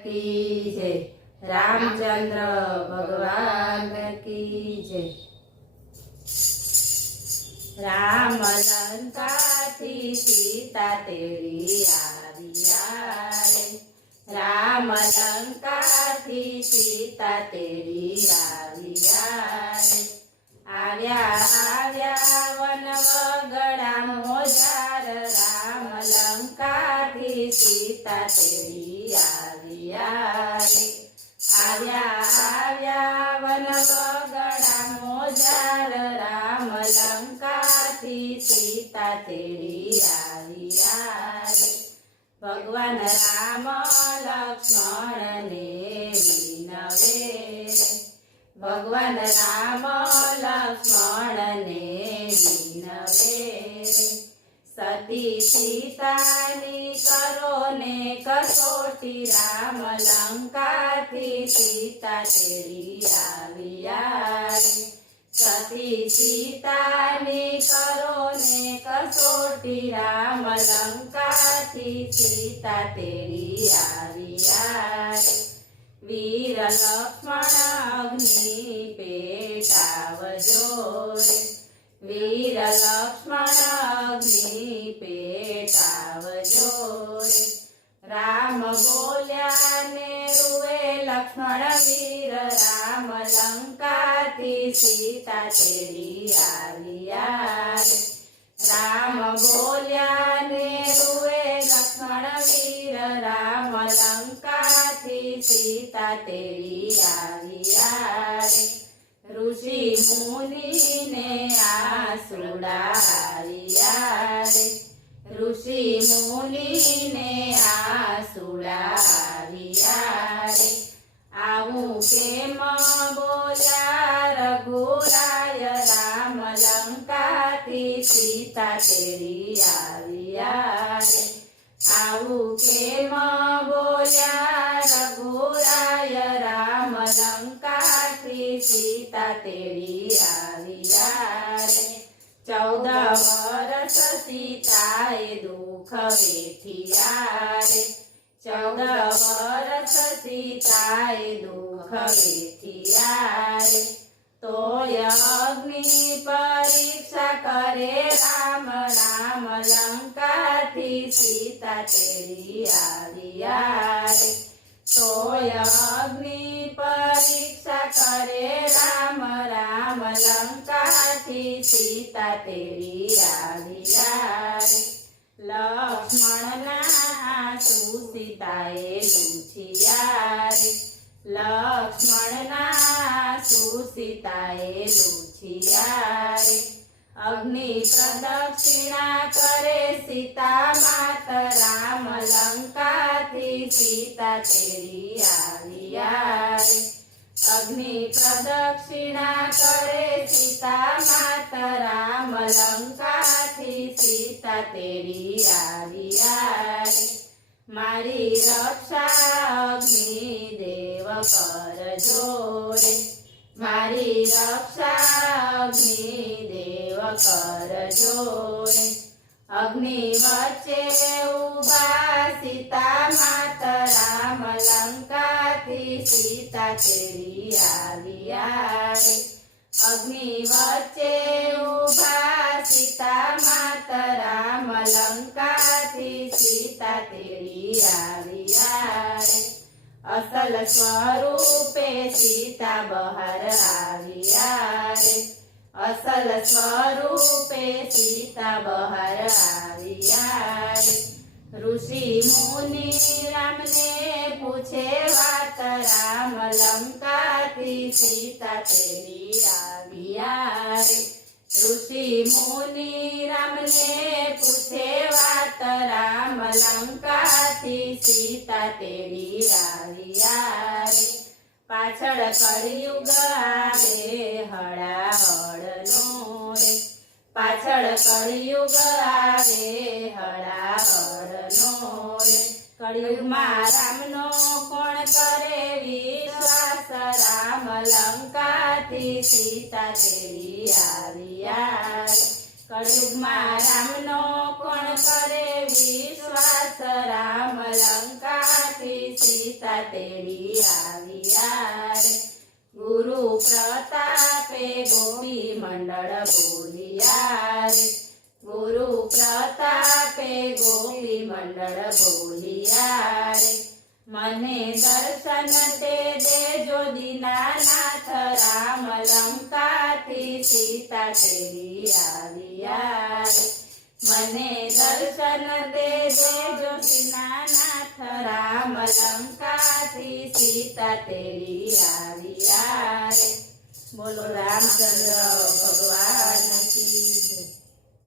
की जय। रामचंद्र भगवान की जय। राम लंका थी सीता तेरी आविया रे। राम लंका थी सीता तेरी आविया रे। आव्या आव्या वन वगड़ा मोजार। राम लंका थी सीता तेरी आविया रे। आव्या आव्या वन वगड़ा मोजार। राम लंका थी सीता तेरी आविया रे। भगवान राम लक्ष्मण ने विनवे रे। भगवान राम लक्ष्मण ने विनवे रे। सती सीतानी करो ने कसोटी। राम लंका थी सीता तेरी आविया रे। सती सीतानी करो ने कसोटी। राम लंका थी सीता तेरी आविया रे। वीर लक्ष्मण अग्नि पेटावजो रे। वीर लक्ष्मण अग्नि पेटावजो रे। राम बोल्या ने रुए लक्ष्मण वीर। राम लंका थी सीता तेरी आविया रे। राम बोल्या ने रुए लक्ष्मण वीर। राम लंका थी सीता तेरी आविया रे। ऋषि मुनि ने आसुड़ा आविया रे। ऋषि मुनि ने आसुड़ा आविया रे। आऊं केम बोल्या रघुराय। राम लंका थी सीता तेरी आविया रे। आऊं केम बोल्या रघुराय। राम लंका थी सीता तेरी आविया रे। 14 वर्ष सीताए दुख वेठिया रे। 14 वर्ष सीताए दुख वेठिया रे। तोय अग्नि परीक्षा करे राम। राम लंका थी सीता तेरी आविया रे। तोय अग्नि परीक्षा करे राम। राम लंका थी सीता तेरी आविया रे। लक्ष्मण ना आंसू सीताए लूछिया रे। लक्ष्मण ना आंसू सीताए लूछिया रे। अग्नि प्रदक्षिणा करे सीता मात। राम लंका थी सीता तेरी आविया रे। अग्नि प्रदक्षिणा करे सीता मात। राम लंका थी सीता तेरी आविया रे। मारी रक्षा अग्नि देव करजो रे। मारी रक्षा अग्नि देव करजो रे। अग्नि वच्चे उभा सीता मात। राम लंका थी सीता तेरी आविया रे। अग्नि वच्चे उभा सीता मात। राम लंका थी सीता तेरी आविया रे। असल स्वरूपे सीता बहार आविया रे। असल स्वरूपे सीता बहार आविया रे। ऋषि मुनि राम ने पूछे बात। राम लंका थी सीता तेरी आविया रे। ऋषि मुनि राम ने पूछे बात। राम लंका थी सीता तेरी आविया रे। पाछळ कलियुग आवे हळाहळनो रे। पाछळ कलियुग आवे हळाहळनो रे। कलियुगમાં રામનો કોણ કરે વિશ્વાસ। રામ લંકા થી सीता तेरी आविया रे। कलियुगમાં રામનો કોણ કરે વિશ્વાસ। રામ લંકા थी सीता તેડી આવ્યા રે ગુરુ પ્રતાપે ગોપી મંડળ બોલિયા રે ગુરુ પ્રતાપે ગોપી મંડળ બોલિયા રે મને દર્શન તે દેજો દીનાનાથ રામ લંકાથી સીતા તેડી આવ્યા રે મને દર્શન તે દેજો દીનાનાથ રામ લંકાથી સીતા તેડી આવ્યા રે બોલો રામચંદ્ર ભગવાન કી